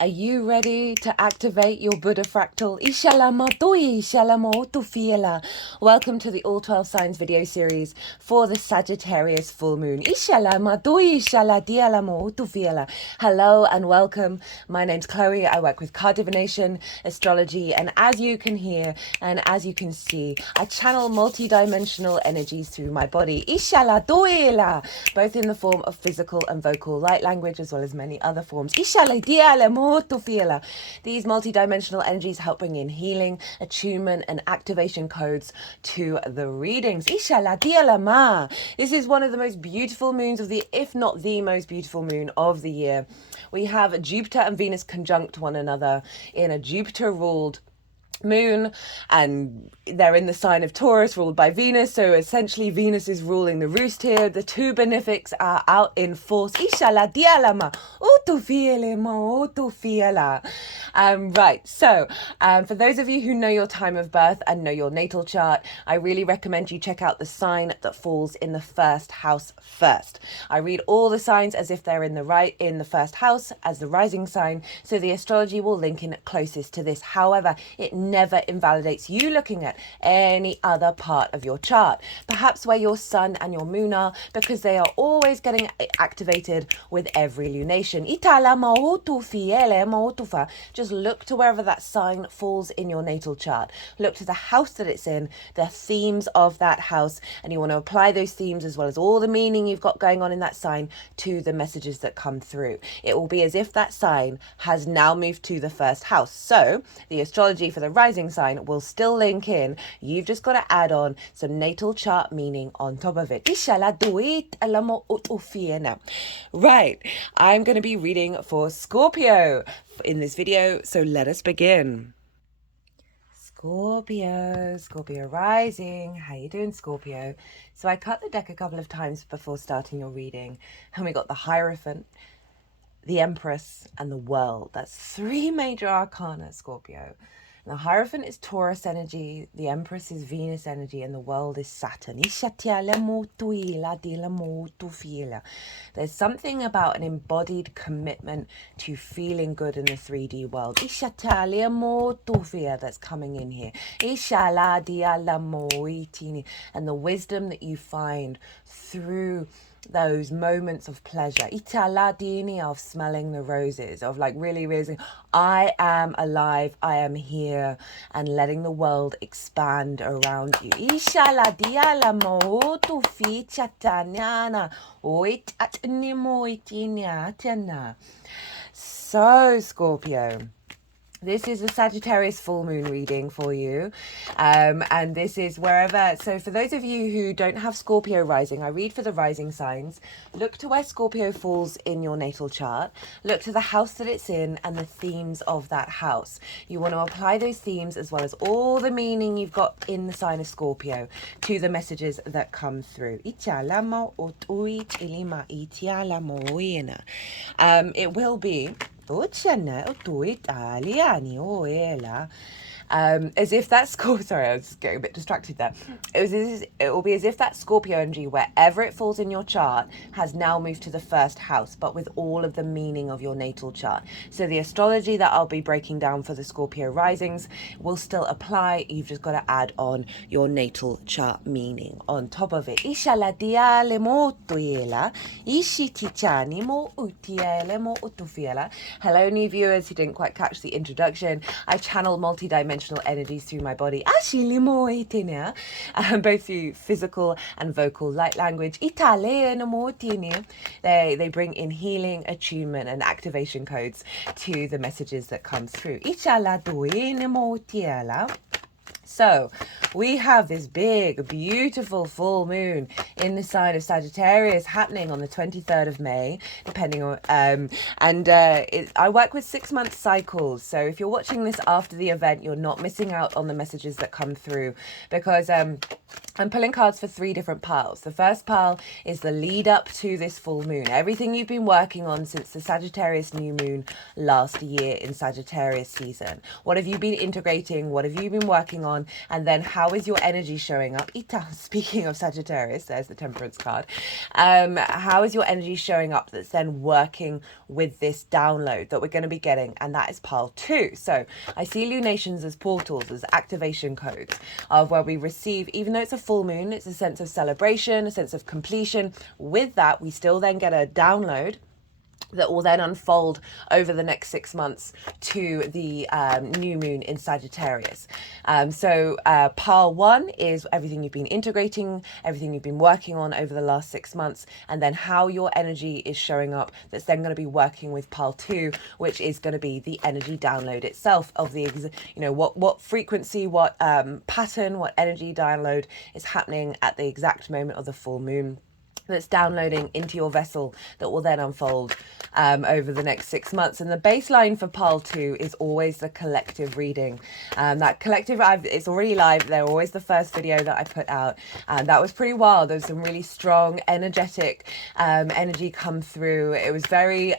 Are you ready to activate your Buddha fractal? Welcome to the All 12 Signs video series for the Sagittarius full moon. Hello and welcome. My name's Chloe. I work with card divination, astrology, and as you can hear and as you can see, I channel multi-dimensional energies through my body, both in the form of physical and vocal light language as well as many other forms. These multi-dimensional energies help bring in healing, attunement, and activation codes to the readings. This is one of the most beautiful moons of the, if not the most beautiful moon of the year. We have Jupiter and Venus conjunct one another in a Jupiter-ruled moon, and they're in the sign of Taurus ruled by Venus, so essentially Venus is ruling the roost here. The two benefics are out in force. Right, so for those of you who know your time of birth and know your natal chart, I really recommend you check out the sign that falls in the first house first. I read all the signs as if they're in the first house as the rising sign, so the astrology will link in closest to this. However, it never invalidates you looking at any other part of your chart, perhaps where your sun and your moon are, because they are always getting activated with every lunation. Just look to wherever that sign falls in your natal chart. Look to the house that it's in, the themes of that house, and you want to apply those themes as well as all the meaning you've got going on in that sign to the messages that come through. It will be as if that sign has now moved to the first house. So the astrology for the rising sign will still link in. You've just got to add on some natal chart meaning on top of it. Right, I'm going to be reading for Scorpio in this video, so let us begin. Scorpio rising. How you doing, Scorpio? So I cut the deck a couple of times before starting your reading, and we got the Hierophant, the Empress, and the World. That's three major arcana, Scorpio. The Hierophant is Taurus energy, the Empress is Venus energy, and the World is Saturn. There's something about an embodied commitment to feeling good in the 3D world that's coming in here. And the wisdom that you find through those moments of pleasure, of smelling the roses, of like really realizing I am alive, I am here, and letting the world expand around you. So, Scorpio, this is a Sagittarius full moon reading for you, and this is wherever. So for those of you who don't have Scorpio rising, I read for the rising signs. Look to where Scorpio falls in your natal chart. Look to the house that it's in and the themes of that house. You want to apply those themes as well as all the meaning you've got in the sign of Scorpio to the messages that come through. It will be as if that sorry, I was just getting a bit distracted there. It will be as if that Scorpio energy, wherever it falls in your chart, has now moved to the first house, but with all of the meaning of your natal chart. So the astrology that I'll be breaking down for the Scorpio risings will still apply. You've just got to add on your natal chart meaning on top of it. Hello, new viewers who didn't quite catch the introduction. I channel multi-dimensional energies through my body, both through physical and vocal light language. They bring in healing, attunement, and activation codes to the messages that come through. So we have this big, beautiful full moon in the sign of Sagittarius happening on the 23rd of May, depending on, I work with 6-month cycles. So if you're watching this after the event, you're not missing out on the messages that come through, because I'm pulling cards for 3 different piles. The first pile is the lead up to this full moon. Everything you've been working on since the Sagittarius new moon last year in Sagittarius season. What have you been integrating? What have you been working on? on, and then how is your energy showing up? Speaking of Sagittarius, there's the Temperance card. How is your energy showing up that's then working with this download that we're going to be getting? And that is pile 2. So I see lunations as portals, as activation codes of where we receive, even though it's a full moon, it's a sense of celebration, a sense of completion. With that, we still then get a download that will then unfold over the next 6 months to the new moon in Sagittarius. So pile 1 is everything you've been integrating, everything you've been working on over the last 6 months, and then how your energy is showing up that's then going to be working with pile 2, which is going to be the energy download itself of the, what frequency, what pattern, what energy download is happening at the exact moment of the full moon that's downloading into your vessel that will then unfold over the next 6 months. And the baseline for pile 2 is always the collective reading. That collective, it's already live. They're always the first video that I put out. And that was pretty wild. There was some really strong, energetic energy come through. It was very...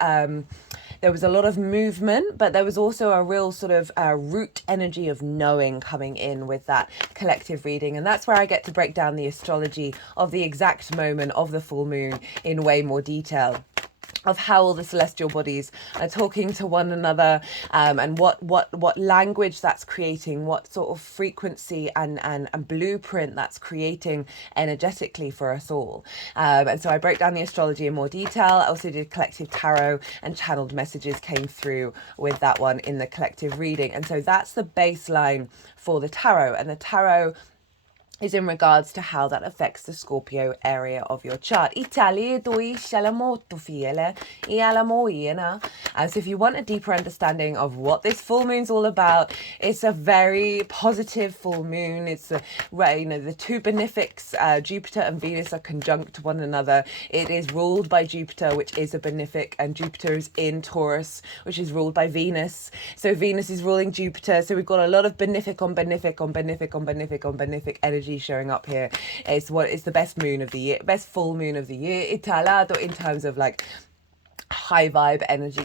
there was a lot of movement, but there was also a real sort of root energy of knowing coming in with that collective reading. And that's where I get to break down the astrology of the exact moment of the full moon in way more detail, of how all the celestial bodies are talking to one another, and what language that's creating, what sort of frequency and blueprint that's creating energetically for us all. And so I broke down the astrology in more detail. I also did collective tarot, and channeled messages came through with that one in the collective reading. And so that's the baseline for the tarot. And the tarot is in regards to how that affects the Scorpio area of your chart. So if you want a deeper understanding of what this full moon's all about, it's a very positive full moon. It's the two benefics, Jupiter and Venus, are conjunct to one another. It is ruled by Jupiter, which is a benefic, and Jupiter is in Taurus, which is ruled by Venus. So Venus is ruling Jupiter. So we've got a lot of benefic on benefic on benefic on benefic on benefic energy showing up here. It's the best moon of the year, best full moon of the year. Italado in terms of like high vibe energy.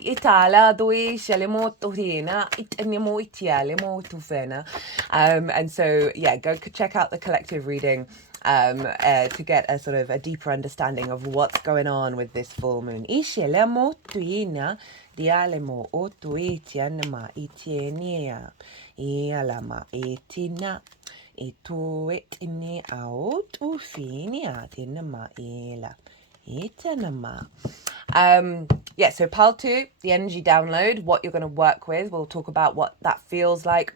And so yeah, go check out the collective reading to get a sort of a deeper understanding of what's going on with this full moon. So pile 2, the energy download, what you're going to work with. We'll talk about what that feels like,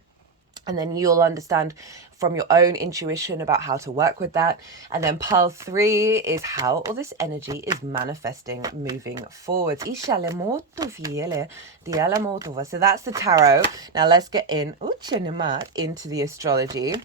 and then you'll understand from your own intuition about how to work with that. And then pile 3 is how all this energy is manifesting moving forwards. So that's the tarot. Now let's get into the astrology.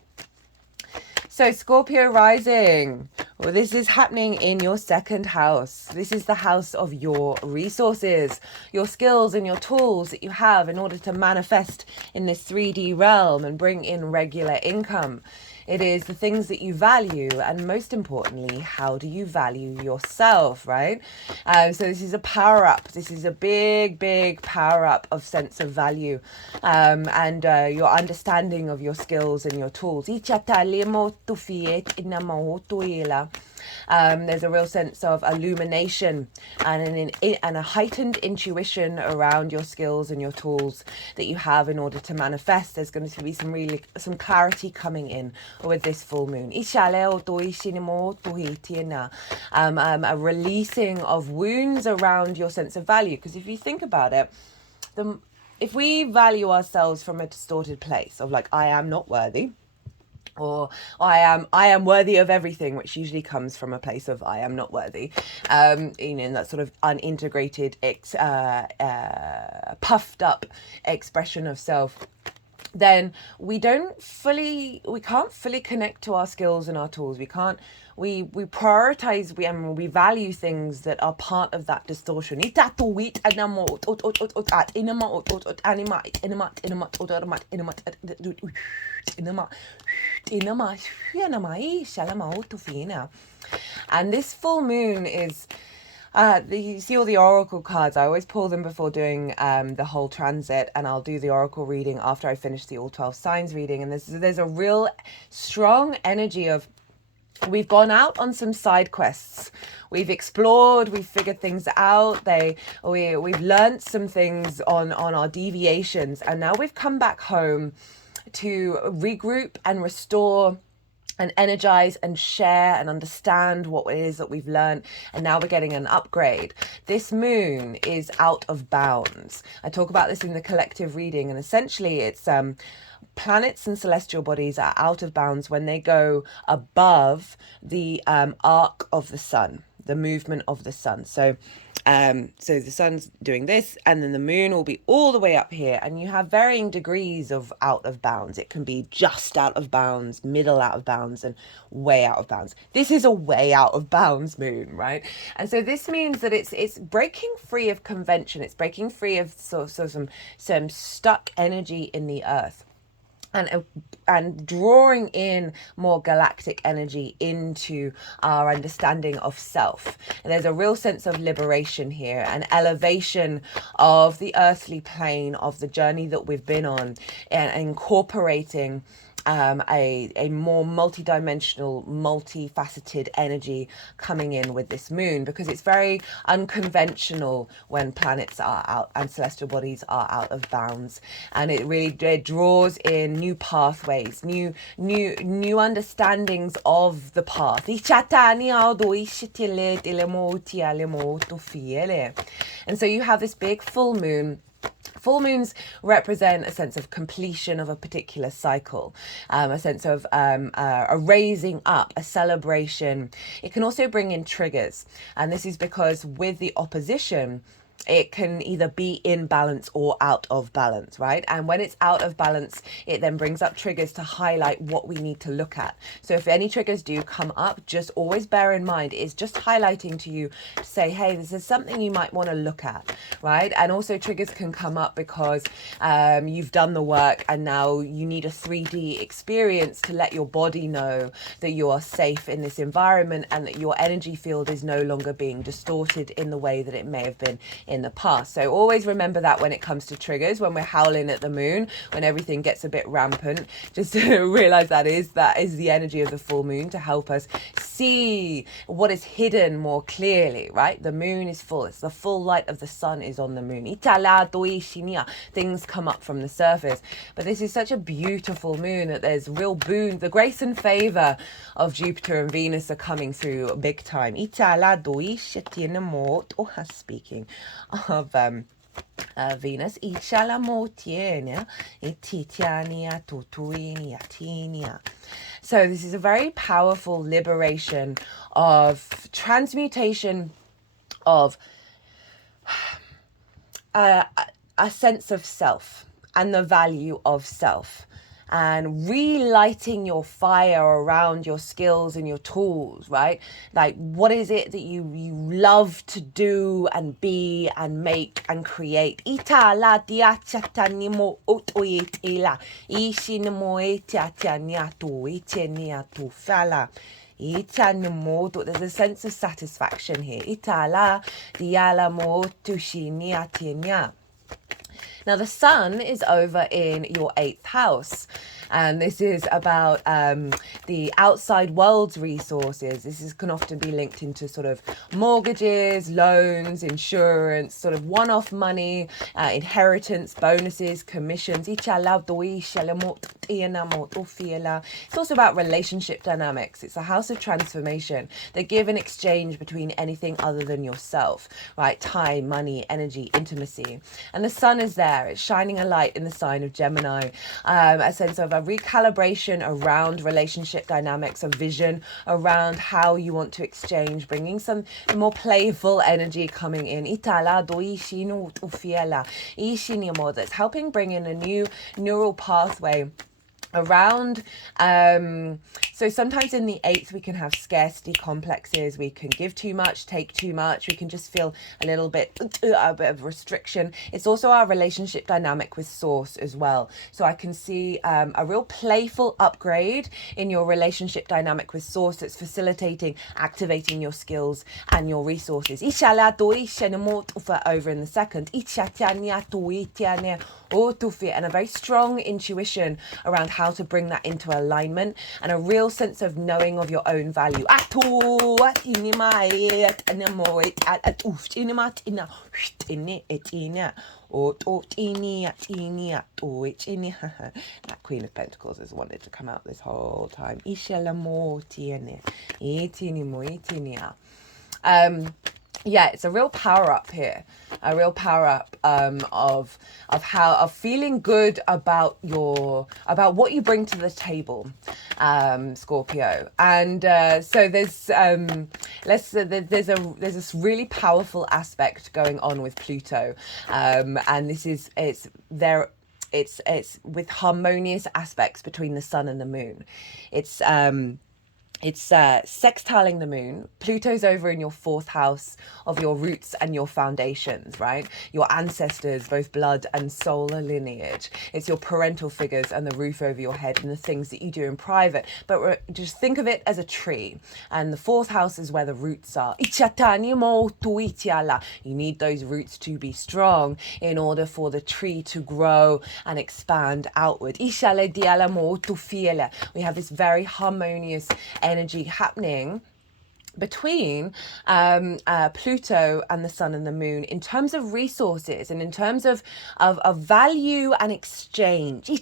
So Scorpio rising. Well, this is happening in your 2nd house. This is the house of your resources, your skills and your tools that you have in order to manifest in this 3D realm and bring in regular income. It is the things that you value, and most importantly, how do you value yourself, right? So this is a power up. This is a big, big power up of sense of value, and your understanding of your skills and your tools. There's a real sense of illumination and a heightened intuition around your skills and your tools that you have in order to manifest. There's going to be some clarity coming in with this full moon. A releasing of wounds around your sense of value. Because if you think about it, if we value ourselves from a distorted place of like, I am not worthy, or I am worthy of everything, which usually comes from a place of I am not worthy, in that sort of unintegrated, puffed up expression of self, then we can't fully connect to our skills and our tools. We prioritize, we value things that are part of that distortion. And this full moon is You see all the oracle cards. I always pull them before doing the whole transit, and I'll do the oracle reading after I finish the all 12 signs reading. And there's a real strong energy of, we've gone out on some side quests. We've explored, we've figured things out. We've learnt some things on our deviations, and now we've come back home to regroup and restore and energize and share and understand what it is that we've learned. And now we're getting an upgrade. This moon is out of bounds. I talk about this in the collective reading, and essentially it's planets and celestial bodies are out of bounds when they go above the arc of the sun, the movement of the sun. So the sun's doing this, and then the moon will be all the way up here, and you have varying degrees of out of bounds. It can be just out of bounds, middle out of bounds, and way out of bounds. This is a way out of bounds moon, right? And so this means that it's breaking free of convention. It's breaking free of some stuck energy in the earth. And drawing in more galactic energy into our understanding of self. And there's a real sense of liberation here, an elevation of the earthly plane, of the journey that we've been on, and incorporating a more multi-dimensional, multifaceted energy coming in with this moon, because it's very unconventional when planets are out and celestial bodies are out of bounds, and it draws in new pathways, new understandings of the path. And so you have this big full moon. Full moons represent a sense of completion of a particular cycle, a sense of a raising up, a celebration. It can also bring in triggers. And this is because with the opposition, it can either be in balance or out of balance, right? And when it's out of balance, it then brings up triggers to highlight what we need to look at. So if any triggers do come up, just always bear in mind, it's just highlighting to you to say, hey, this is something you might want to look at, right? And also triggers can come up because you've done the work and now you need a 3D experience to let your body know that you are safe in this environment and that your energy field is no longer being distorted in the way that it may have been in the past. So always remember that when it comes to triggers, when we're howling at the moon, when everything gets a bit rampant, just to realize that is the energy of the full moon to help us see what is hidden more clearly, right? The moon is full. It's the full light of the sun is on the moon. Things come up from the surface. But this is such a beautiful moon that there's real boon. The grace and favor of Jupiter and Venus are coming through big time. Speaking of Venus, so this is a very powerful liberation of transmutation of a sense of self and the value of self, and relighting your fire around your skills and your tools, right? Like, what is it that you love to do and be and make and create? There's a sense of satisfaction here. Now, the sun is over in your 8th house, and this is about the outside world's resources. This can often be linked into sort of mortgages, loans, insurance, sort of one-off money, inheritance, bonuses, commissions. It's also about relationship dynamics. It's a house of transformation. They give an exchange between anything other than yourself, right? Time, money, energy, intimacy. And the sun is there. It's shining a light in the sign of Gemini, a sense of a recalibration around relationship dynamics, a vision around how you want to exchange, bringing some more playful energy coming in. That's helping bring in a new neural pathway around so sometimes in the 8th we can have scarcity complexes, we can give too much, take too much, we can just feel a bit of restriction. It's also our relationship dynamic with source as well, so I can see a real playful upgrade in your relationship dynamic with source that's facilitating activating your skills and your resources over in the 2nd, and a very strong intuition around how to bring that into alignment, and a real sense of knowing of your own value. That Queen of Pentacles has wanted to come out this whole time. Yeah, it's a real power up here, a real power up of feeling good about what you bring to the table, Scorpio. And so there's this really powerful aspect going on with Pluto, and it's with harmonious aspects between the sun and the moon. It's sextiling the moon. Pluto's over in your 4th house of your roots and your foundations, right? Your ancestors, both blood and solar lineage. It's your parental figures and the roof over your head and the things that you do in private. But just think of it as a tree. And the 4th house is where the roots are. You need those roots to be strong in order for the tree to grow and expand outward. We have this very harmonious energy happening between Pluto and the sun and the moon in terms of resources and in terms of value and exchange. And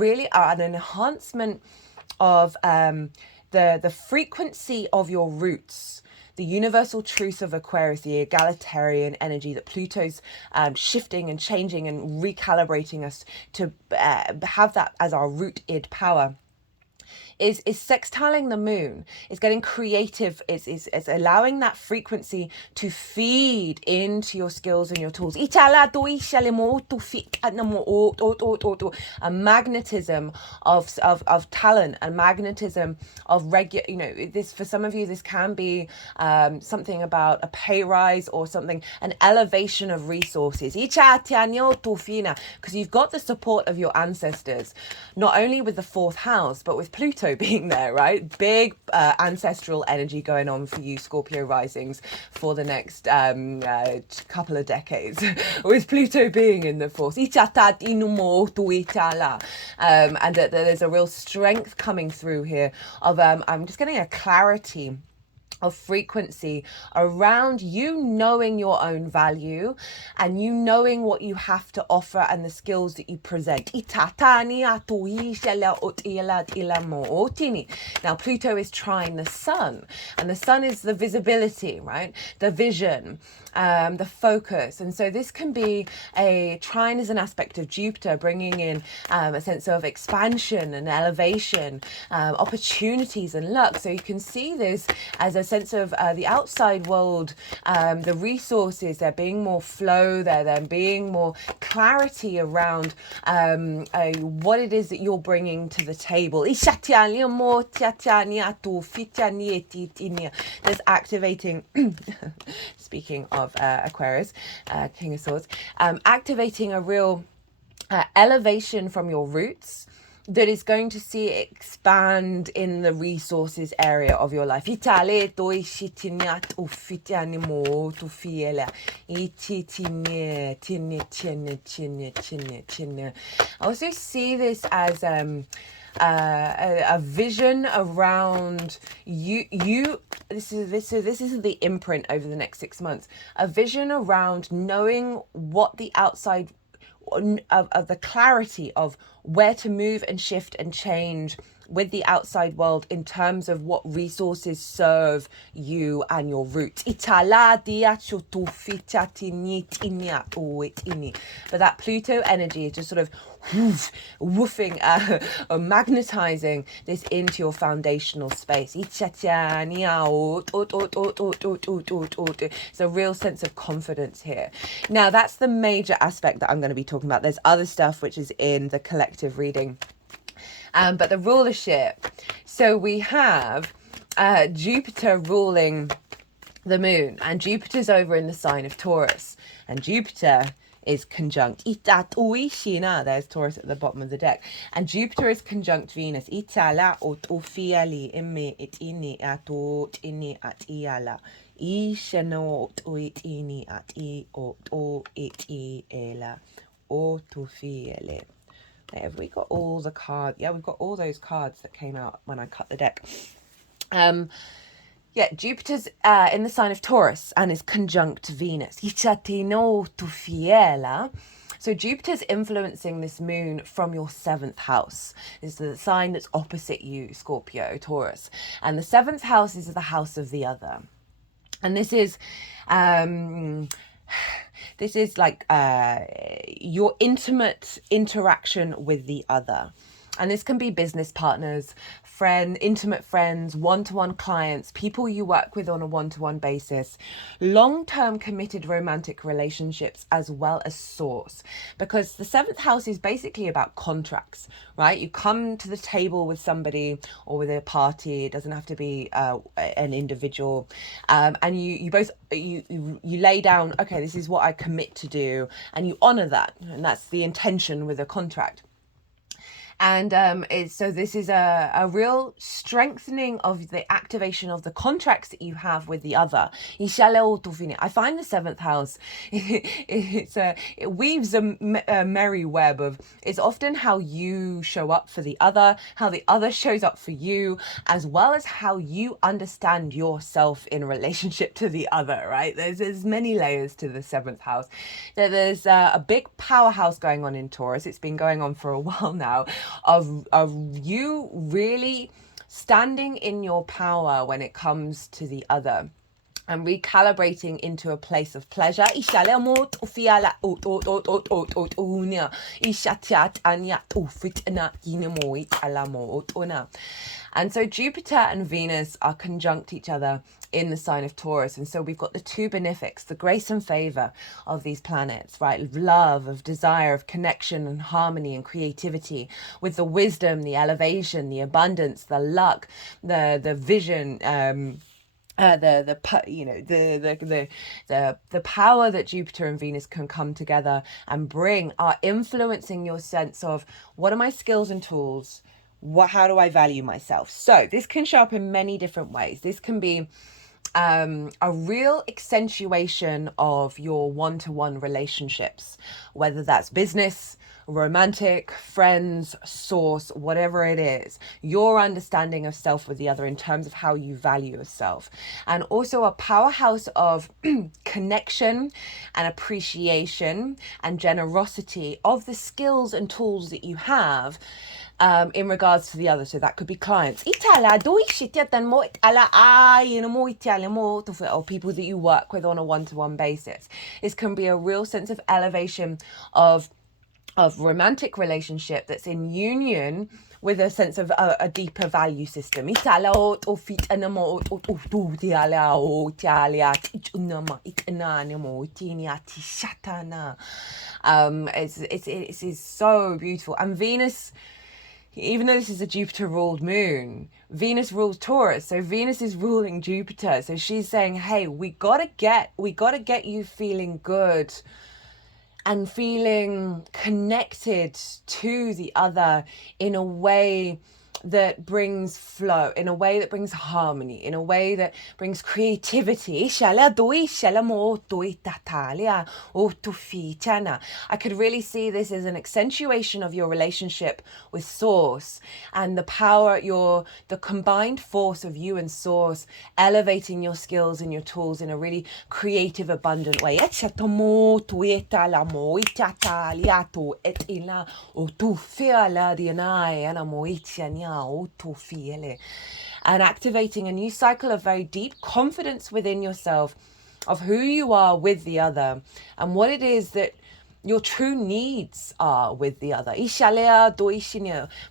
really an enhancement of the frequency of your roots, the universal truth of Aquarius, the egalitarian energy that Pluto's shifting and changing and recalibrating us to have that as our rooted power. Is sextiling the moon, is getting creative, is allowing that frequency to feed into your skills and your tools. A magnetism of talent, a magnetism of this, for some of you, this can be something about a pay rise or something, an elevation of resources. Because you've got the support of your ancestors, not only with the 4th house, but with Pluto being there, right? Big ancestral energy going on for you, Scorpio risings, for the next couple of decades, with Pluto being in the 4th. And that there's a real strength coming through here of, I'm just getting a clarity of frequency around you knowing your own value and you knowing what you have to offer and the skills that you present. Now Pluto is trying the sun, and the sun is the visibility, right? The vision, the focus. And so this can be a trine as an aspect of Jupiter, bringing in a sense of expansion and elevation, opportunities and luck. So you can see this as a sense of the outside world, the resources, there being more flow there being more clarity around what it is that you're bringing to the table. There's activating, speaking of Aquarius, King of Swords, activating a real elevation from your roots that is going to see it expand in the resources area of your life. I also see this as a vision around you. This is the imprint over the next 6 months. A vision around knowing what the outside of the clarity of where to move and shift and change with the outside world in terms of what resources serve you and your roots. But that Pluto energy is just sort of woofing, magnetizing this into your foundational space. It's a real sense of confidence here. Now, that's the major aspect that I'm going to be talking about. There's other stuff which is in the collective reading. But the rulership, so we have Jupiter ruling the moon, and Jupiter's over in the sign of Taurus, and Jupiter is conjunct. There's Taurus at the bottom of the deck, and Jupiter is conjunct Venus. Have we got all the cards? Yeah, we've got all those cards that came out when I cut the deck. Yeah, Jupiter's in the sign of Taurus and is conjunct Venus. So Jupiter's influencing this moon from your 7th house. This is the sign that's opposite you, Scorpio, Taurus. And the 7th house is the house of the other. And this is like your intimate interaction with the other. And this can be business partners, intimate friends, one-to-one clients, people you work with on a one-to-one basis, long-term committed romantic relationships, as well as source. Because the 7th house is basically about contracts, right? You come to the table with somebody or with a party. It doesn't have to be an individual. And you both lay down, okay, this is what I commit to do. And you honor that. And that's the intention with a contract. And so this is a real strengthening of the activation of the contracts that you have with the other. I find the 7th house, it weaves a merry web of, it's often how you show up for the other, how the other shows up for you, as well as how you understand yourself in relationship to the other, right? There's many layers to the 7th house. There's a big powerhouse going on in Taurus. It's been going on for a while now. Of you really standing in your power when it comes to the other and recalibrating into a place of pleasure. And so Jupiter and Venus are conjunct each other in the sign of Taurus. And so we've got the two benefics, the grace and favor of these planets, right? Love, of desire, of connection and harmony and creativity, with the wisdom, the elevation, the abundance, the luck, the vision, the power that Jupiter and Venus can come together and bring are influencing your sense of, what are my skills and tools? How do I value myself? So this can show up in many different ways. This can be a real accentuation of your one-to-one relationships, whether that's business, romantic, friends, source, whatever it is, your understanding of self with the other in terms of how you value yourself. And also a powerhouse of connection and appreciation and generosity of the skills and tools that you have in regards to the other. So that could be clients or people that you work with on a one-to-one basis. This can be a real sense of elevation of romantic relationship that's in union with a sense of a deeper value system. It's so beautiful. And Venus, even though this is a Jupiter ruled moon, Venus rules Taurus, so Venus is ruling Jupiter. So she's saying, hey, we gotta get you feeling good and feeling connected to the other in a way that brings flow, in a way that brings harmony, in a way that brings creativity. I could really see this as an accentuation of your relationship with Source and the power, the combined force of you and Source, elevating your skills and your tools in a really creative, abundant way. and activating a new cycle of very deep confidence within yourself of who you are with the other and what it is that your true needs are with the other.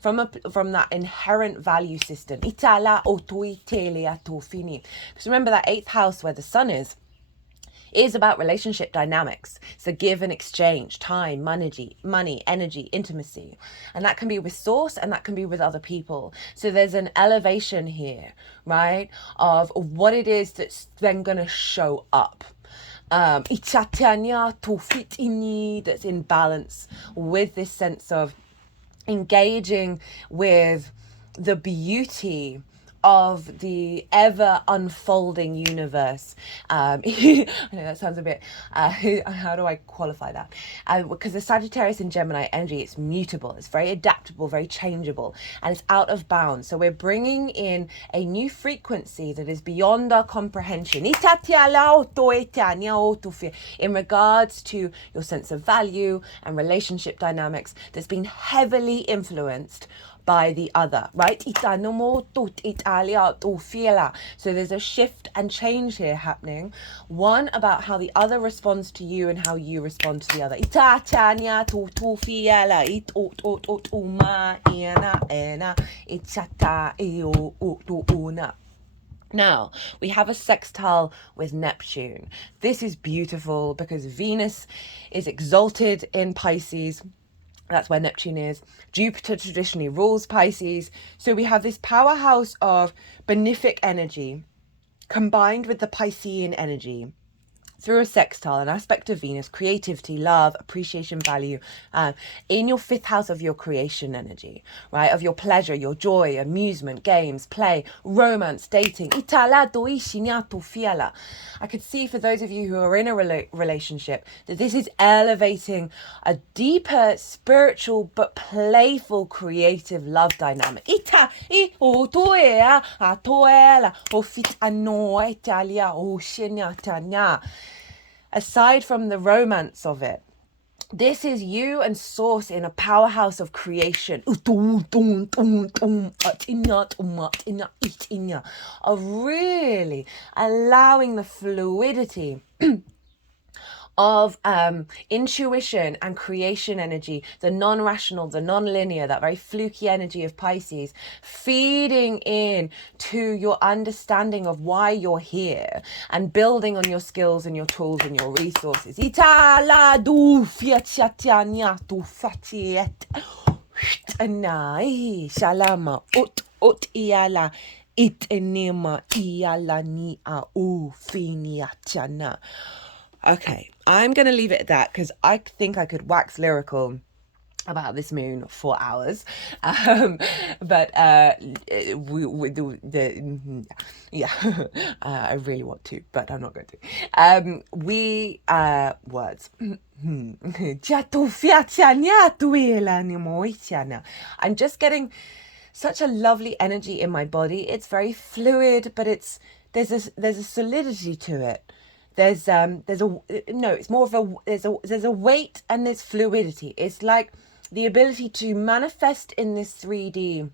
From that inherent value system. Because remember that 8th house where the sun is about relationship dynamics. So give and exchange, time, money, energy, intimacy. And that can be with source and that can be with other people. So there's an elevation here, right, of what it is that's then going to show up. That's in balance with this sense of engaging with the beauty of the ever unfolding universe. I know that sounds a bit, how do I qualify that? Because the Sagittarius and Gemini energy, it's mutable, it's very adaptable, very changeable, and it's out of bounds. So we're bringing in a new frequency that is beyond our comprehension in regards to your sense of value and relationship dynamics that's been heavily influenced by the other, right? So there's a shift and change here happening. One about how the other responds to you and how you respond to the other. Now, we have a sextile with Neptune. This is beautiful because Venus is exalted in Pisces. That's where Neptune is. Jupiter traditionally rules Pisces. So we have this powerhouse of benefic energy combined with the Piscean energy through a sextile, an aspect of Venus, creativity, love, appreciation, value, in your 5th house of your creation energy, right? Of your pleasure, your joy, amusement, games, play, romance, dating. I could see for those of you who are in a relationship that this is elevating a deeper, spiritual, but playful, creative love dynamic. Aside from the romance of it, this is you and source in a powerhouse of creation, of really allowing the fluidity of intuition and creation energy, the non-rational, the non-linear, that very fluky energy of Pisces, feeding in to your understanding of why you're here and building on your skills and your tools and your resources. Okay, I'm going to leave it at that because I think I could wax lyrical about this moon for hours. I really want to, but I'm not going to. Words. I'm just getting such a lovely energy in my body. It's very fluid, but there's a solidity to it. There's a weight and there's fluidity. It's like the ability to manifest in this 3D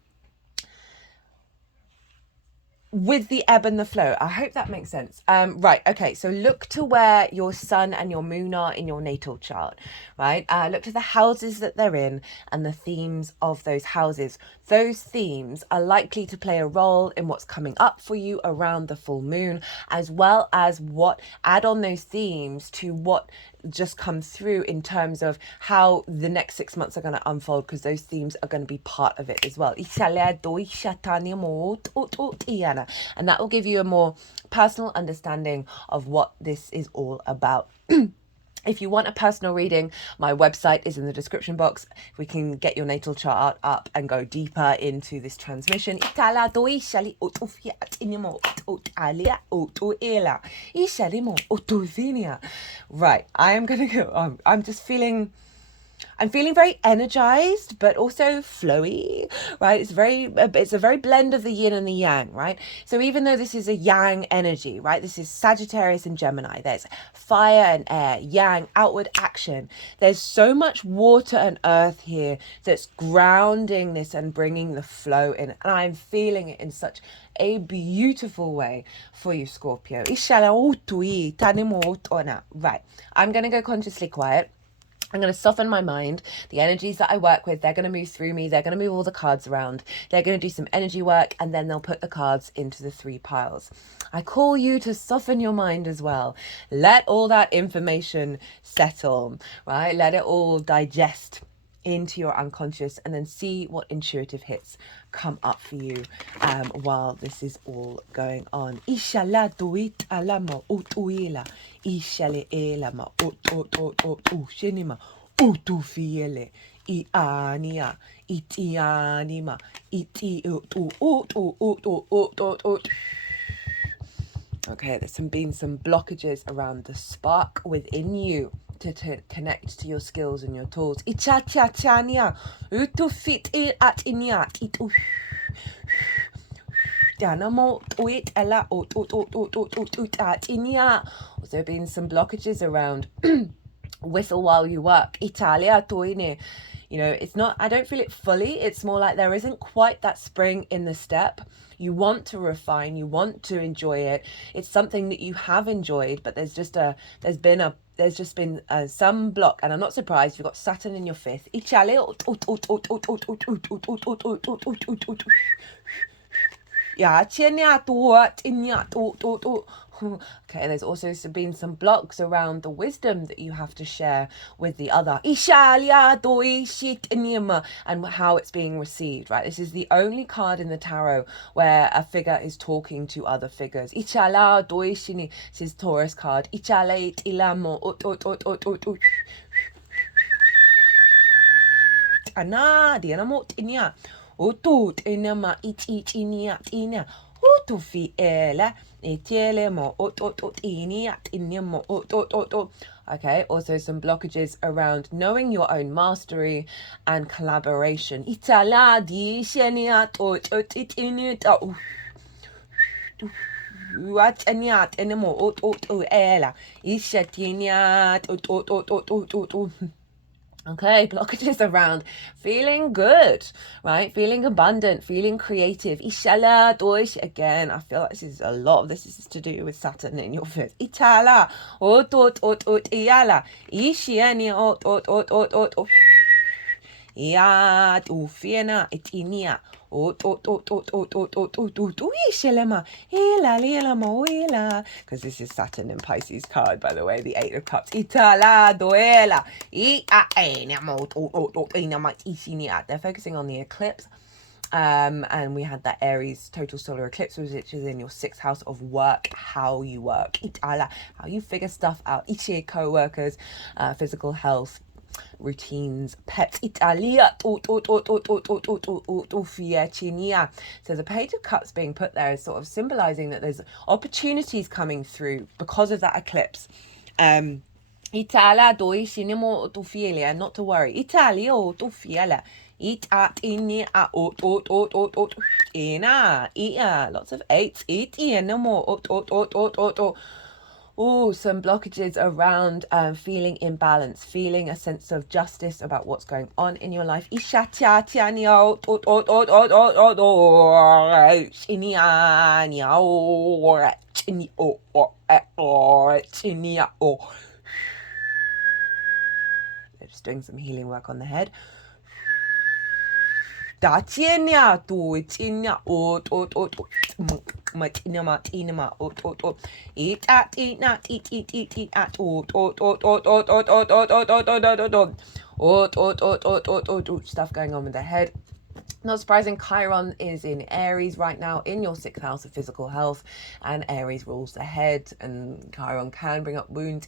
with the ebb and the flow. I hope that makes sense. Right, okay, so look to where your sun and your moon are in your natal chart, right? Look to the houses that they're in and the themes of those houses. Those themes are likely to play a role in what's coming up for you around the full moon, as well as add on those themes to what just come through in terms of how the next 6 months are going to unfold, because those themes are going to be part of it as well. And that will give you a more personal understanding of what this is all about. If you want a personal reading, my website is in the description box. We can get your natal chart up and go deeper into this transmission. Right, I am going to go. I'm just feeling I'm feeling very energized, but also flowy, right? It's a very blend of the yin and the yang, right? So even though this is a yang energy, right? This is Sagittarius and Gemini. There's fire and air, yang, outward action. There's so much water and earth here that's grounding this and bringing the flow in. And I'm feeling it in such a beautiful way for you, Scorpio. Right. I'm going to go consciously quiet. I'm going to soften my mind. The energies that I work with, they're going to move through me. They're going to move all the cards around. They're going to do some energy work, and then they'll put the cards into the 3 piles. I call you to soften your mind as well. Let all that information settle, right? Let it all digest into your unconscious, and then see what intuitive hits come up for you while this is all going on. Inshallah duit alama utuila ishale elama shinima utufiele iania itianima iti Okay, there's been some blockages around the spark within you to connect to your skills and your tools. Ichachachania, utufit at inyat, itu. Danamo uit ella at inya. Also been some blockages around whistle while you work. Italia toine. You know, it's not, I don't feel it fully. It's more like there isn't quite that spring in the step. You want to refine, you want to enjoy it. It's something that you have enjoyed, but there's just been some block, and I'm not surprised. You've got Saturn in your 5th. Okay, there's also been some blocks around the wisdom that you have to share with the other, and how it's being received, right? This is the only card in the tarot where a figure is talking to other figures. This is Taurus card. Okay, also some blockages around knowing your own mastery and collaboration. Okay, blockages around feeling good, right? Feeling abundant, feeling creative. Inshallah, Deutsch. Again, I feel like a lot of this is to do with Saturn in your 5th. Itala, iala, ishiani, ya, ufiena, itinia. Because this is Saturn in Pisces card, by the way, the 8 of Cups. They're focusing on the eclipse. And we had that Aries total solar eclipse, which is in your 6th house of work, how you work, how you figure stuff out, co-workers, physical health, routines, pets. So the Page of Cups being put there is sort of symbolizing that there's opportunities coming through because of that eclipse. And not to worry. Lots of 8s. Some blockages around feeling imbalance, feeling a sense of justice about what's going on in your life. They're just doing some healing work on the head. Stuff going on with the head. Not surprising, Chiron is in Aries right now in your 6th house of physical health, and Aries rules the head, and Chiron can bring up wounds.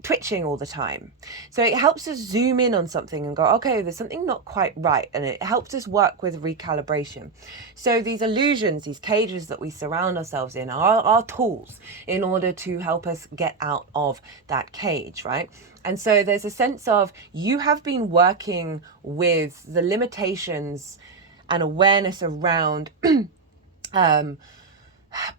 twitching all the time. So it helps us zoom in on something and go, okay, there's something not quite right. And it helps us work with recalibration. So these illusions, these cages that we surround ourselves in are tools in order to help us get out of that cage, right? And so there's a sense of you have been working with the limitations and awareness around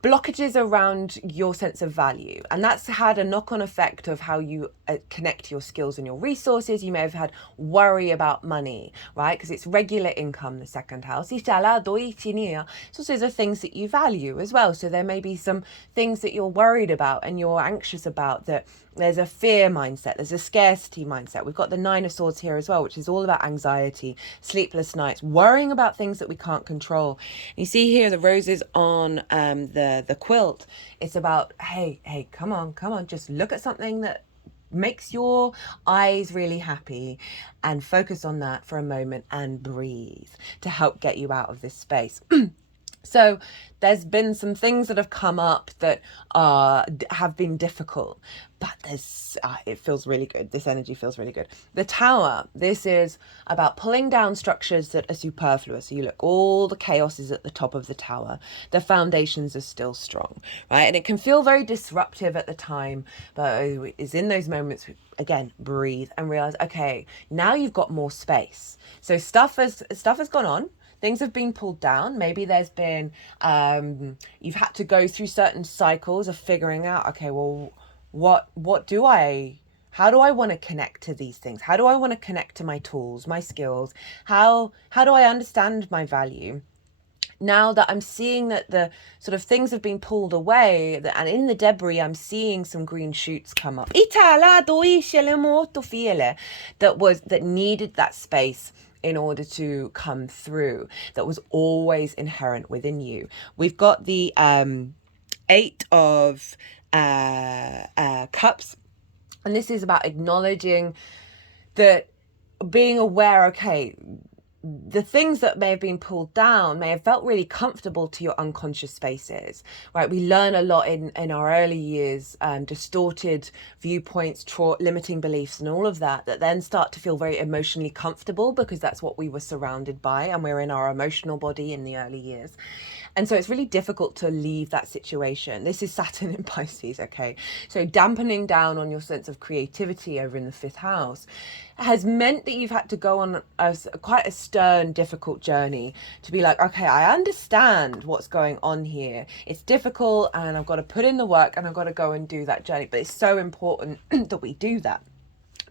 blockages around your sense of value, and that's had a knock-on effect of how you connect your skills and your resources. You may have had worry about money, right? Because it's regular income, the second house. It's also the things that you value as well. So there may be some things that you're worried about and you're anxious about, that there's a fear mindset, there's a scarcity mindset. We've got the Nine of Swords here as well, which is all about anxiety, sleepless nights, worrying about things that we can't control. You see here the roses on the quilt. It's about, hey, come on, just look at something that makes your eyes really happy and focus on that for a moment and breathe to help get you out of this space. So there's been some things that have come up that have been difficult, but it feels really good. This energy feels really good. The Tower, this is about pulling down structures that are superfluous. So you look, all the chaos is at the top of the tower. The foundations are still strong, right? And it can feel very disruptive at the time, but it's in those moments, again, breathe and realize, okay, now you've got more space. So stuff has gone on. Things have been pulled down. Maybe there's been, you've had to go through certain cycles of figuring out, okay, well, how do I want to connect to these things? How do I want to connect to my tools, my skills? How do I understand my value? Now that I'm seeing that the sort of things have been pulled away, and in the debris, I'm seeing some green shoots come up. That needed that space in order to come through, that was always inherent within you. We've got the Eight of Cups, and this is about acknowledging that, being aware, okay, the things that may have been pulled down may have felt really comfortable to your unconscious spaces, right? We learn a lot in our early years, distorted viewpoints, limiting beliefs and all of that then start to feel very emotionally comfortable, because that's what we were surrounded by, and we're in our emotional body in the early years. And so it's really difficult to leave that situation. This is Saturn in Pisces, okay? So dampening down on your sense of creativity over in the 5th house has meant that you've had to go on quite a stern, difficult journey to be like, okay, I understand what's going on here. It's difficult and I've got to put in the work and I've got to go and do that journey. But it's so important that we do that.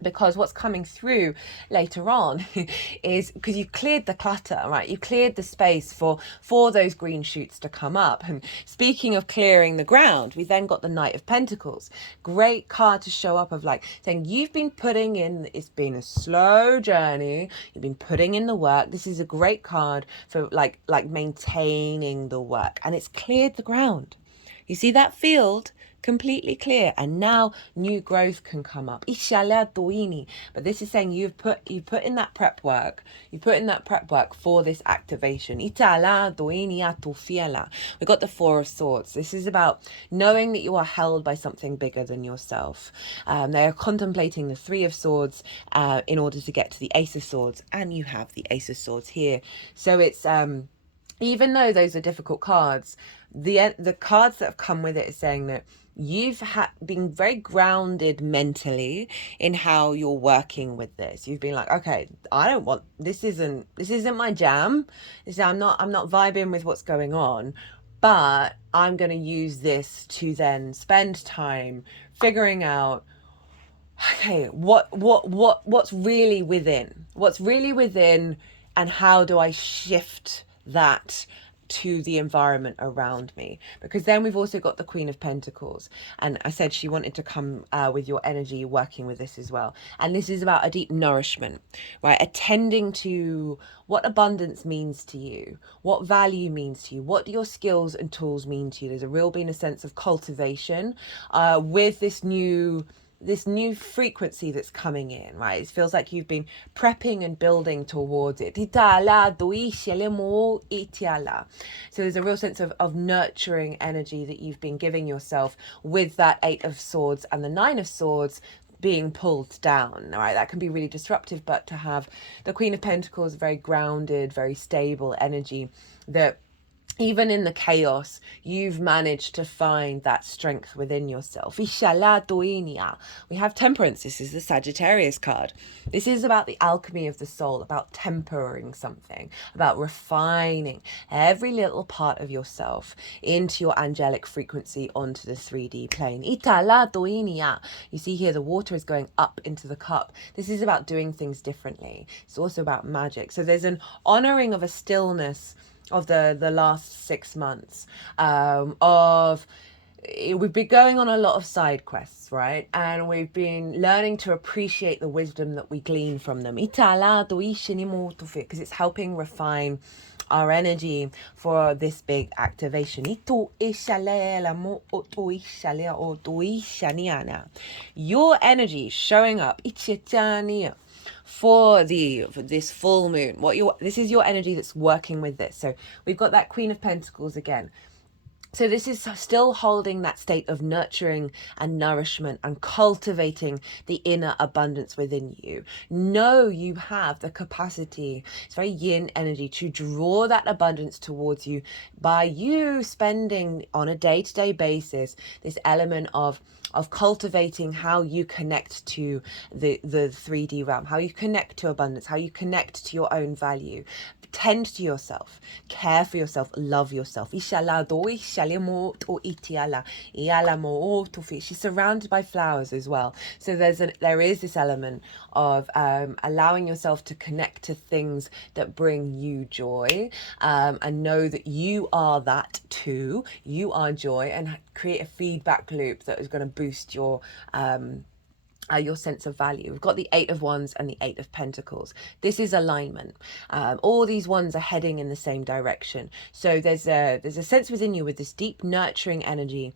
Because what's coming through later on is, because you cleared the clutter, right? You cleared the space for those green shoots to come up. And speaking of clearing the ground, we then got the Knight of Pentacles. Great card to show up, of like saying you've been putting in, it's been a slow journey. You've been putting in the work. This is a great card for like maintaining the work, and it's cleared the ground. You see that field? Completely clear, and now new growth can come up. But this is saying you've put in that prep work. You put in that prep work for this activation. We got the Four of Swords. This is about knowing that you are held by something bigger than yourself. They are contemplating the Three of Swords in order to get to the Ace of Swords, and you have the Ace of Swords here. So it's even though those are difficult cards, the cards that have come with it is saying that you've been very grounded mentally in how you're working with this. You've been like, okay, this isn't my jam. I'm not vibing with what's going on, but I'm going to use this to then spend time figuring out, okay, what's really within, and how do I shift that to the environment around me? Because then we've also got the Queen of Pentacles, and I said she wanted to come with your energy working with this as well. And this is about a deep nourishment, right? Attending to what abundance means to you, what value means to you, what your skills and tools mean to you. There's been a sense of cultivation with this new frequency that's coming in, right? It feels like you've been prepping and building towards it. So there's a real sense of nurturing energy that you've been giving yourself with that Eight of Swords and the Nine of Swords, being pulled down. All right, that can be really disruptive, but to have the Queen of Pentacles, very grounded, very stable energy, that even in the chaos, you've managed to find that strength within yourself. We have Temperance. This is the Sagittarius card. This is about the alchemy of the soul, about tempering something, about refining every little part of yourself into your angelic frequency onto the 3D plane. You see here the water is going up into the cup. This is about doing things differently. It's also about magic. So there's an honoring of a stillness of the last 6 months, we've been going on a lot of side quests, right? And we've been learning to appreciate the wisdom that we glean from them, because it's helping refine our energy for this big activation. Your energy showing up for this full moon. This is your energy that's working with this. So we've got that Queen of Pentacles again. So this is still holding that state of nurturing and nourishment and cultivating the inner abundance within you. Know you have the capacity, it's very yin energy, to draw that abundance towards you by you spending on a day-to-day basis this element of cultivating how you connect to the 3D realm, how you connect to abundance, how you connect to your own value. Tend to yourself, care for yourself, love yourself. She's surrounded by flowers as well. So there is this element of allowing yourself to connect to things that bring you joy, and know that you are that too. You are joy, and create a feedback loop that is going to boost your sense of value. We've got the 8 of Wands and the 8 of Pentacles. This is alignment. All these wands are heading in the same direction. So there's a sense within you with this deep nurturing energy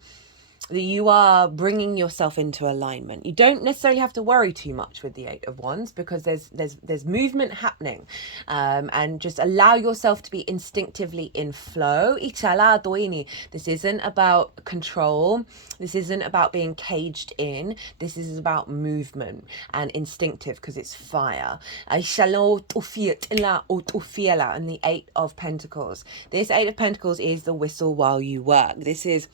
that you are bringing yourself into alignment. You don't necessarily have to worry too much with the 8 of Wands, because there's movement happening, and just allow yourself to be instinctively in flow. This isn't about control. This isn't about being caged in. This is about movement and instinctive, because it's fire. And the 8 of Pentacles. This 8 of Pentacles is the whistle while you work. This is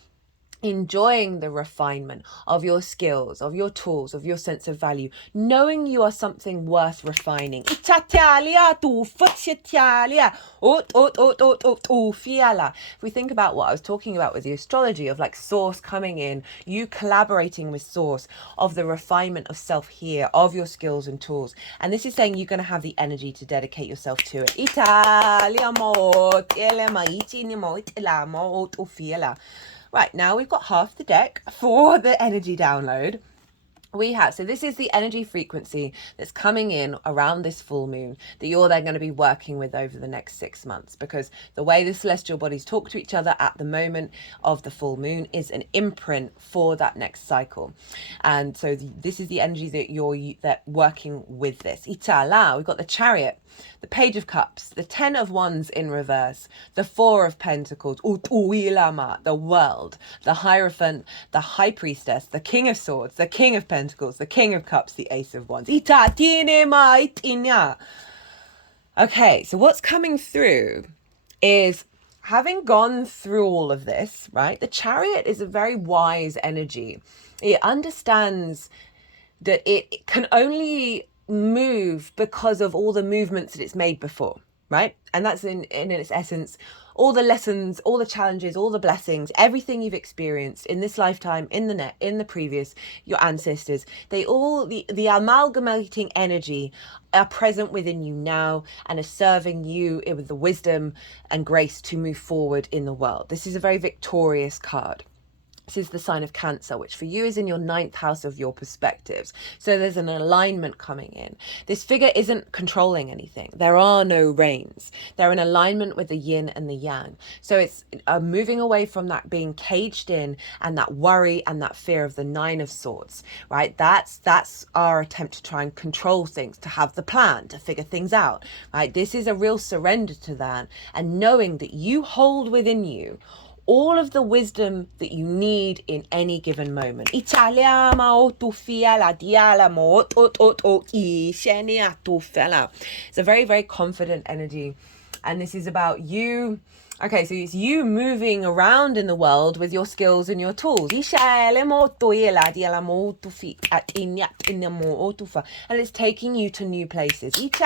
enjoying the refinement of your skills, of your tools, of your sense of value, knowing you are something worth refining. If we think about what I was talking about with the astrology of like source coming in, you collaborating with source, of the refinement of self here, of your skills and tools. And this is saying you're going to have the energy to dedicate yourself to it. Right, now we've got half the deck for the energy download. So this is the energy frequency that's coming in around this full moon that you're then going to be working with over the next 6 months, because the way the celestial bodies talk to each other at the moment of the full moon is an imprint for that next cycle. And so this is the energy that you're working with this. Itala, we've got the Chariot, the Page of Cups, the 10 of Wands in reverse, the 4 of Pentacles, the World, the Hierophant, the High Priestess, the King of Swords, the King of Pentacles, the King of Cups, the Ace of Wands. Okay, so what's coming through is, having gone through all of this, right? The Chariot is a very wise energy. It understands that it can only move because of all the movements that it's made before, right? And that's in its essence, all the lessons, all the challenges, all the blessings, everything you've experienced in this lifetime, in the previous, your ancestors, the amalgamating energy are present within you now and are serving you with the wisdom and grace to move forward in the world. This is a very victorious card. This is the sign of Cancer, which for you is in your 9th house of your perspectives. So there's an alignment coming in. This figure isn't controlling anything. There are no reins. They're in alignment with the yin and the yang. So it's moving away from that being caged in and that worry and that fear of the 9 of Swords, right? That's our attempt to try and control things, to have the plan, to figure things out, right? This is a real surrender to that, and knowing that you hold within you all of the wisdom that you need in any given moment. It's a very, very confident energy. And this is about you. Okay, so it's you moving around in the world with your skills and your tools. And it's taking you to new places. There's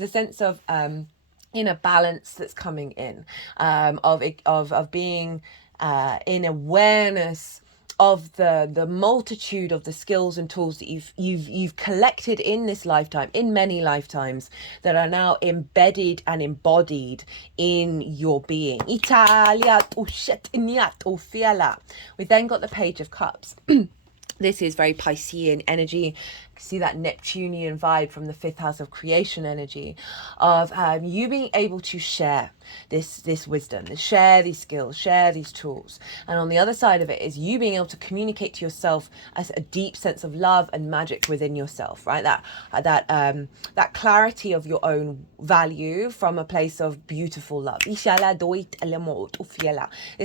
a sense of inner balance that's coming in, of being in awareness of the multitude of the skills and tools that you've collected in this lifetime, in many lifetimes, that are now embedded and embodied in your being. We then got the Page of Cups. This is very Piscean energy. You can see that Neptunian vibe from the 5th house of creation energy, of you being able to share this wisdom, share these skills, share these tools. And on the other side of it is you being able to communicate to yourself as a deep sense of love and magic within yourself, right? That clarity of your own value from a place of beautiful love. This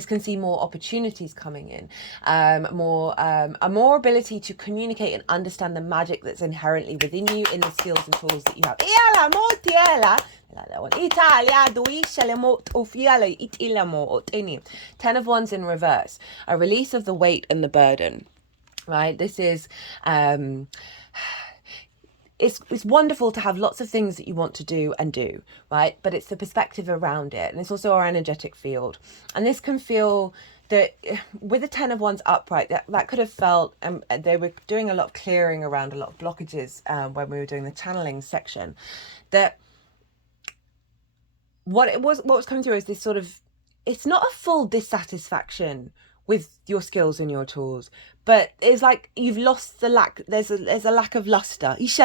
can see more opportunities coming in, more ability to communicate and understand the magic that's inherently within you in the skills and tools that you have. Ten of Wands in reverse, a release of the weight and the burden, right? This is it's wonderful to have lots of things that you want to do, right? But it's the perspective around it, and it's also our energetic field. And this can feel that with the Ten of Wands upright, that could have felt, they were doing a lot of clearing around a lot of blockages when we were doing the channeling section, that what was coming through is this sort of, it's not a full dissatisfaction with your skills and your tools, but it's like you've lost the lack, there's a lack of luster. It's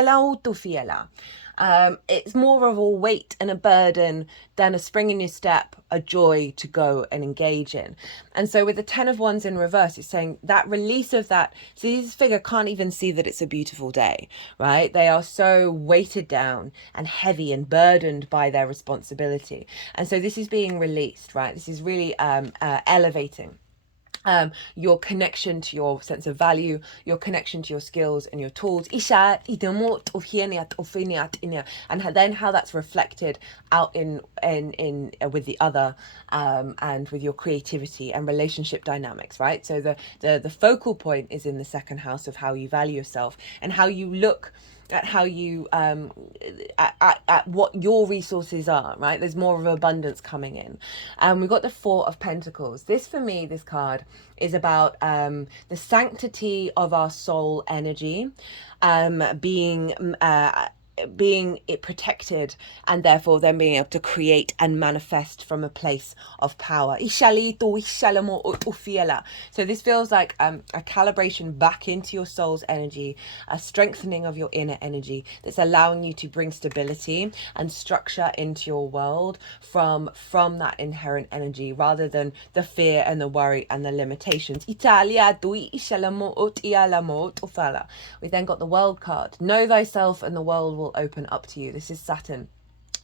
more of a weight and a burden than a spring in your step, a joy to go and engage in. And so with the Ten of Wands in reverse, it's saying that release of that. So this figure can't even see that it's a beautiful day, right? They are so weighted down and heavy and burdened by their responsibility. And so this is being released, right? This is really elevating your connection to your sense of value, your connection to your skills and your tools, and then how that's reflected out in with the other, and with your creativity and relationship dynamics, right? So the focal point is in the 2nd house of how you value yourself and how you look at how you at what your resources are, right? There's more of abundance coming in. We've got the 4 of Pentacles. This, for me, this card is about the sanctity of our soul energy, being it protected, and therefore then being able to create and manifest from a place of power. So this feels like a calibration back into your soul's energy, a strengthening of your inner energy that's allowing you to bring stability and structure into your world from that inherent energy, rather than the fear and the worry and the limitations. We then got the World card. Know thyself and the world will open up to you. This is Saturn.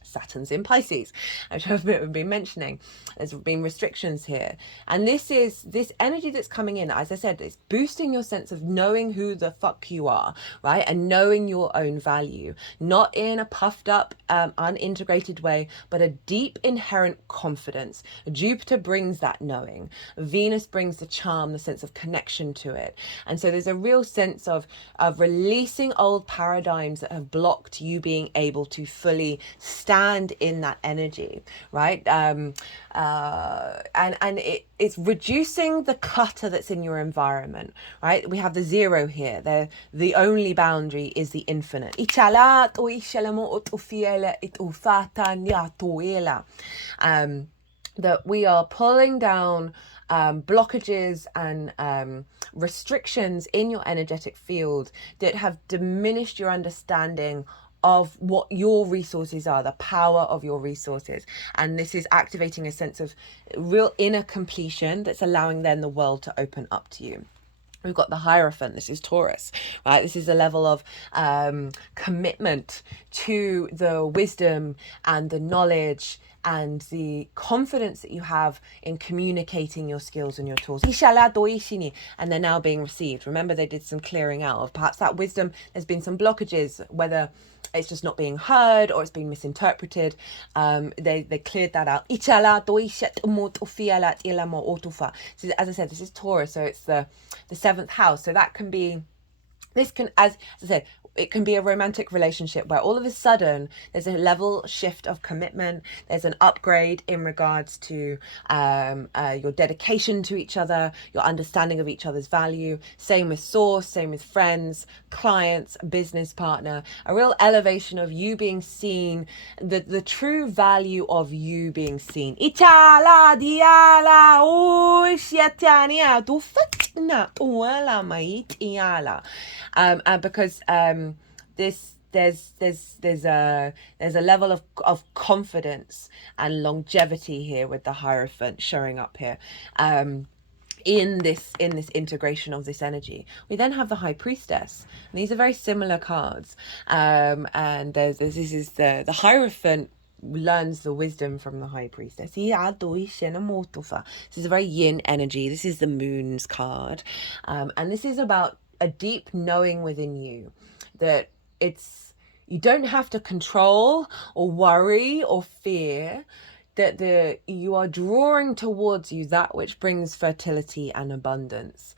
Saturn's in Pisces, which I've been mentioning. There's been restrictions here, and this is this energy that's coming in. As I said, it's boosting your sense of knowing who the fuck you are, right? And knowing your own value, not in a puffed up, unintegrated way, but a deep inherent confidence. Jupiter brings that knowing. Venus brings the charm, the sense of connection to it. And so there's a real sense of releasing old paradigms that have blocked you being able to fully stand in that energy, right? And it's reducing the clutter that's in your environment, right? We have the 0 here. The only boundary is the infinite. That we are pulling down blockages and restrictions in your energetic field that have diminished your understanding of what your resources are, the power of your resources. And this is activating a sense of real inner completion that's allowing then the world to open up to you. We've got the Hierophant. This is Taurus, right? This is a level of commitment to the wisdom and the knowledge and the confidence that you have in communicating your skills and your tools. And they're now being received. Remember, they did some clearing out of perhaps that wisdom. There's been some blockages, whether it's just not being heard or it's been misinterpreted. They cleared that out. So as I said, this is Taurus, so it's the seventh house. So that can be, this can, as I said, it can be a romantic relationship where all of a sudden there's a level shift of commitment. There's an upgrade in regards to your dedication to each other, your understanding of each other's value. Same with source, same with friends, clients, business partner. A real elevation of you being seen, the true value of you being seen. Because there's a level of confidence and longevity here with the Hierophant showing up here. In this integration of this energy, we then have the High Priestess, and these are very similar cards. And this is the Hierophant learns the wisdom from the High Priestess. This is a very yin energy. This is the Moon's card, and this is about a deep knowing within you that you don't have to control or worry or fear, that you are drawing towards you that which brings fertility and abundance.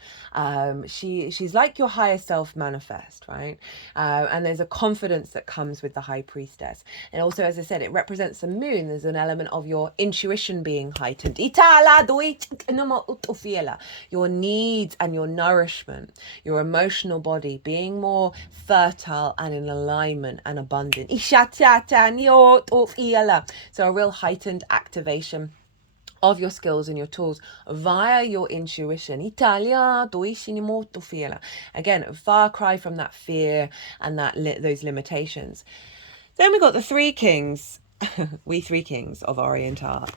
She's like your higher self manifest, right? And there's a confidence that comes with the High Priestess. And also, as I said, it represents the moon. There's an element of your intuition being heightened. Your needs and your nourishment, your emotional body being more fertile and in alignment and abundant. So a real heightened activation of your skills and your tools via your intuition. Again, a far cry from that fear and those limitations. Then we got the three kings, we three kings of Orient art.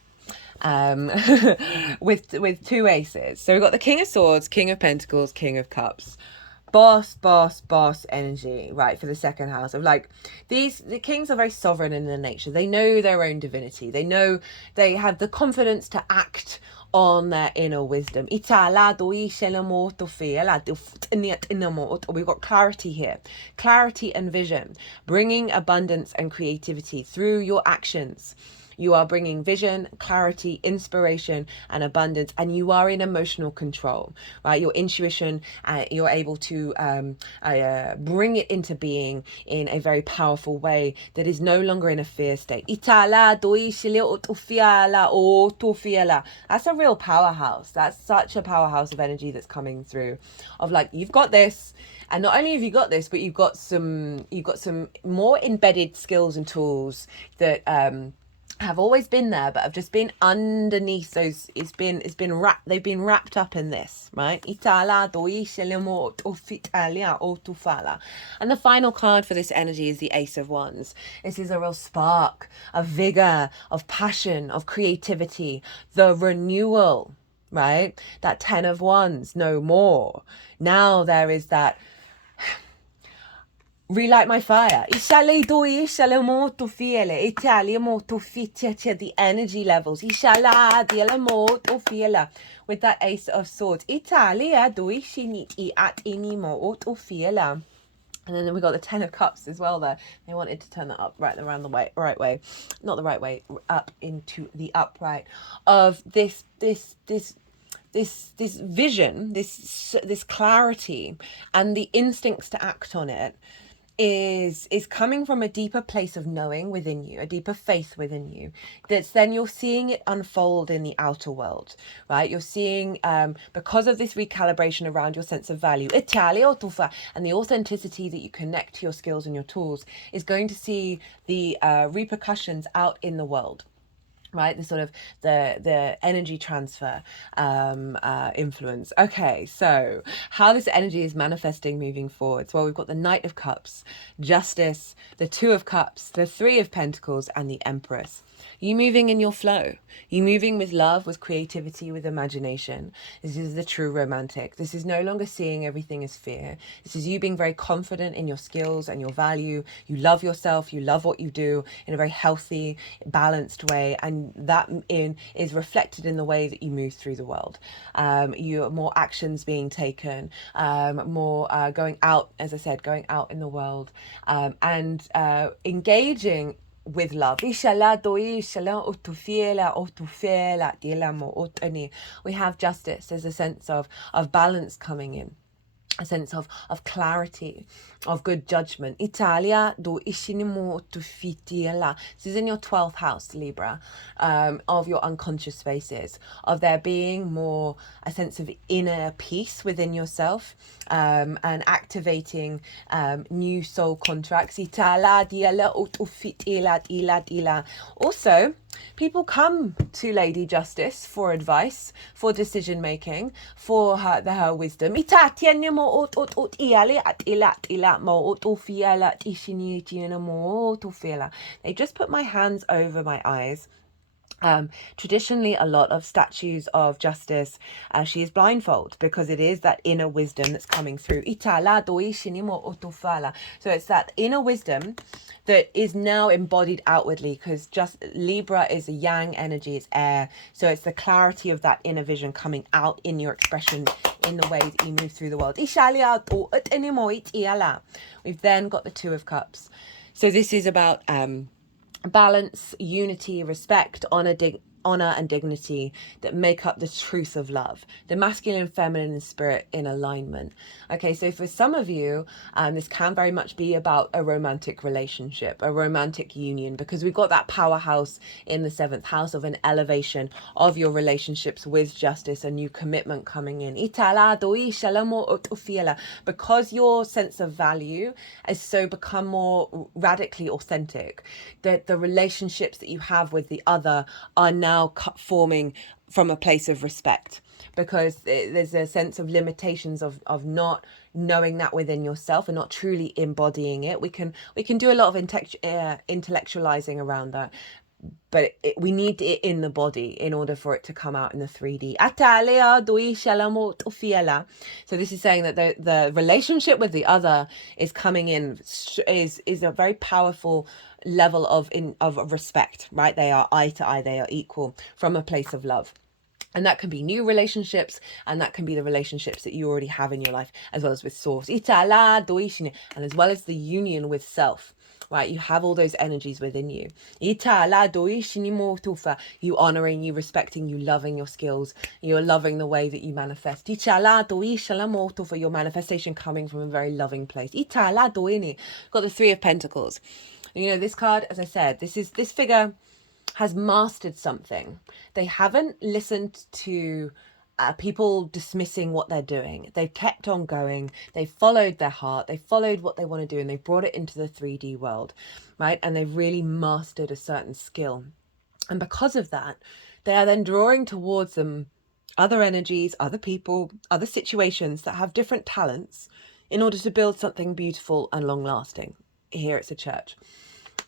With two aces. So we've got the King of Swords, King of Pentacles, King of Cups. Boss energy, right, for the second house of like the kings are very sovereign in their nature. They know their own divinity. They know they have the confidence to act on their inner wisdom. We've got clarity here, clarity and vision, bringing abundance and creativity through your actions. You are bringing vision, clarity, inspiration, and abundance, and you are in emotional control, right? Your intuition, you're able to bring it into being in a very powerful way that is no longer in a fear state. That's a real powerhouse. That's such a powerhouse of energy that's coming through, of like, you've got this. And not only have you got this, but you've got some more embedded skills and tools that have always been there, but have just been underneath those. They've been wrapped up in this, right? And the final card for this energy is the Ace of Wands. This is a real spark of vigor, of passion, of creativity, the renewal, right? That 10 of Wands, no more. Now there is that relight my fire. The energy levels. With that Ace of Swords. And then we got the 10 of Cups as well there. They wanted to turn that up right around the right way. Not the right way, up into the upright of this vision, this clarity, and the instincts to act on it is coming from a deeper place of knowing within you, a deeper faith within you, that's then you're seeing it unfold in the outer world, right? You're seeing, because of this recalibration around your sense of value, and the authenticity that you connect to your skills and your tools, is going to see the repercussions out in the world. Right, the sort of the energy transfer influence. Okay, so how this energy is manifesting moving forwards. Well, we've got the Knight of Cups, Justice, the Two of Cups, the Three of Pentacles, and the Empress. You moving in your flow. You moving with love, with creativity, with imagination. This is the true romantic. This is no longer seeing everything as fear. This is you being very confident in your skills and your value. You love yourself. You love what you do in a very healthy, balanced way. And that is reflected in the way that you move through the world. You are more actions being taken, more going out, as I said, going out in the world, and engaging with love. We have justice. There's a sense of balance coming in, a sense of clarity, of good judgment. Italia do ishinimo tu fitiela. This is in your 12th house, Libra, of your unconscious spaces, of there being more a sense of inner peace within yourself, and activating new soul contracts. Also, people come to Lady Justice for advice, for decision making, for her wisdom. They just put my hands over my eyes. Traditionally, a lot of statues of Justice, she is blindfold because it is that inner wisdom that's coming through. So it's that inner wisdom that is now embodied outwardly, because just Libra is a yang energy, it's air. So it's the clarity of that inner vision coming out in your expression, in the way that you move through the world. We've then got the Two of Cups. So this is about balance, unity, respect, honor and dignity that make up the truth of love, the masculine and feminine spirit in alignment. Okay, so for some of you, this can very much be about a romantic relationship, a romantic union, because we've got that powerhouse in the 7th house of an elevation of your relationships with Justice, a new commitment coming in. Because your sense of value has so become more radically authentic, that the relationships that you have with the other are now forming from a place of respect, because there's a sense of limitations of not knowing that within yourself and not truly embodying it. We can do a lot of intellectualizing around that, but we need it in the body in order for it to come out in the 3D. So this is saying that the relationship with the other is coming in, is a very powerful level of respect, right? They are eye to eye, they are equal from a place of love. And that can be new relationships, and that can be the relationships that you already have in your life, as well as with Source, and as well as the union with self. Right, you have all those energies within you. You honoring, you respecting, you loving your skills, you're loving the way that you manifest. Your manifestation coming from a very loving place. Got the Three of Pentacles. You know, this card, as I said, this figure has mastered something. They haven't listened to people dismissing what they're doing. They've kept on going. They followed their heart. They followed what they want to do, and they brought it into the 3D world, right? And they've really mastered a certain skill. And because of that, they are then drawing towards them other energies, other people, other situations that have different talents in order to build something beautiful and long lasting. Here it's a church.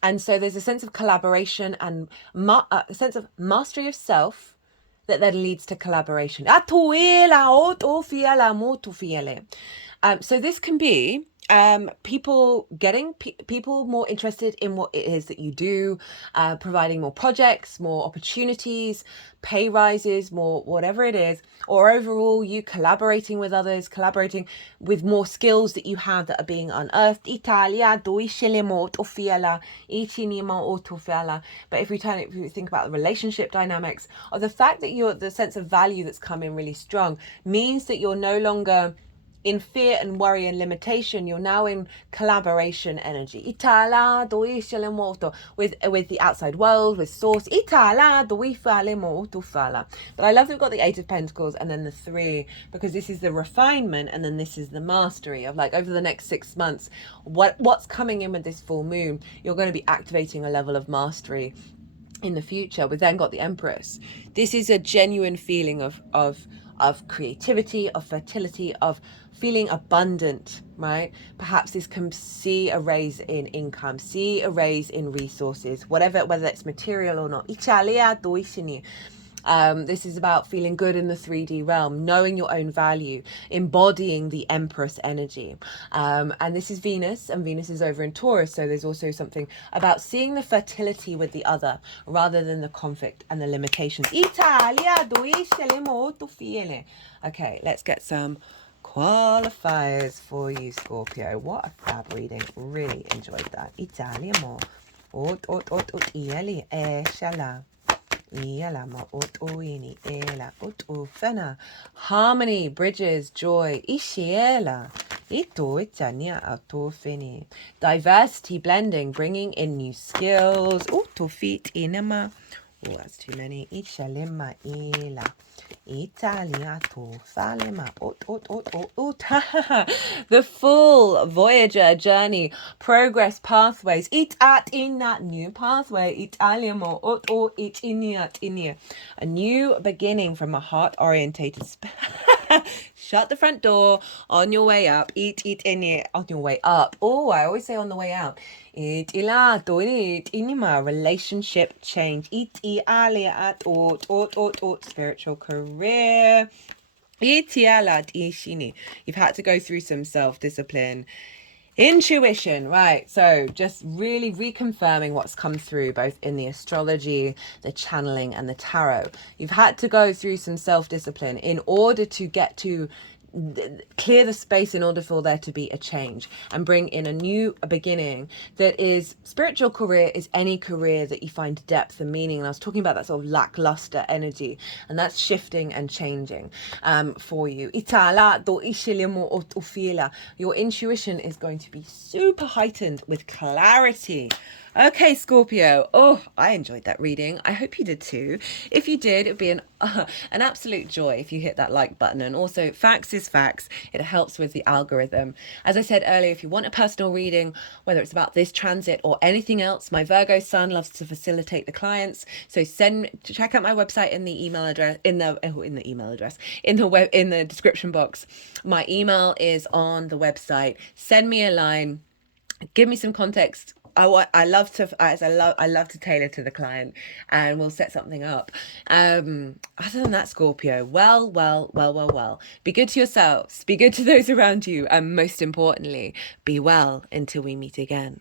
And so there's a sense of collaboration and a sense of mastery of self that then leads to collaboration. So this can be people getting people more interested in what it is that you do, providing more projects, more opportunities, pay rises, more whatever it is, or overall you collaborating with others, collaborating with more skills that you have that are being unearthed. But if we think about the relationship dynamics, or the fact that the sense of value that's coming really strong means that you're no longer in fear and worry and limitation. You're now in collaboration energy with the outside world, with Source. But I love that we've got the 8 of Pentacles and then the 3, because this is the refinement, and then this is the mastery of, like, over the next 6 months, what's coming in with this full moon. You're going to be activating a level of mastery in the future. We've then got the Empress. This is a genuine feeling of creativity, of fertility, of feeling abundant, right? Perhaps this can see a raise in income, see a raise in resources, whatever, whether it's material or not. This is about feeling good in the 3D realm, knowing your own value, embodying the Empress energy. And this is Venus, and Venus is over in Taurus. So there's also something about seeing the fertility with the other rather than the conflict and the limitations. Okay, let's get some qualifiers for you, Scorpio. What a fab reading. Really enjoyed that. Italia mo. Harmony, bridges, joy. Diversity, blending, bringing in new skills. Oh, that's too many. Italia to falema the full Voyager journey, progress pathways. It at in that new pathway. Italiamo it in a new beginning from a heart orientated shut the front door on your way up. Eat in on your way up. Oh, I always say on the way out. Relationship change. Spiritual career. You've had to go through some self-discipline. Intuition, right? So just really reconfirming what's come through both in the astrology, the channeling, and the tarot. You've had to go through some self-discipline in order to get to clear the space in order for there to be a change and bring in a beginning that is spiritual career is any career that you find depth and meaning. And I was talking about that sort of lackluster energy, and that's shifting and changing for you. Your intuition is going to be super heightened with clarity. Okay, Scorpio. Oh, I enjoyed that reading. I hope you did too. If you did, it would be an absolute joy if you hit that like button. And also, facts is facts. It helps with the algorithm. As I said earlier, if you want a personal reading, whether it's about this transit or anything else, my Virgo sun loves to facilitate the clients. So check out my website in the email address in the description box. My email is on the website. Send me a line. Give me some context. I love to tailor to the client, and we'll set something up. Other than that, Scorpio, well. Be good to yourselves, be good to those around you, and most importantly, be well until we meet again.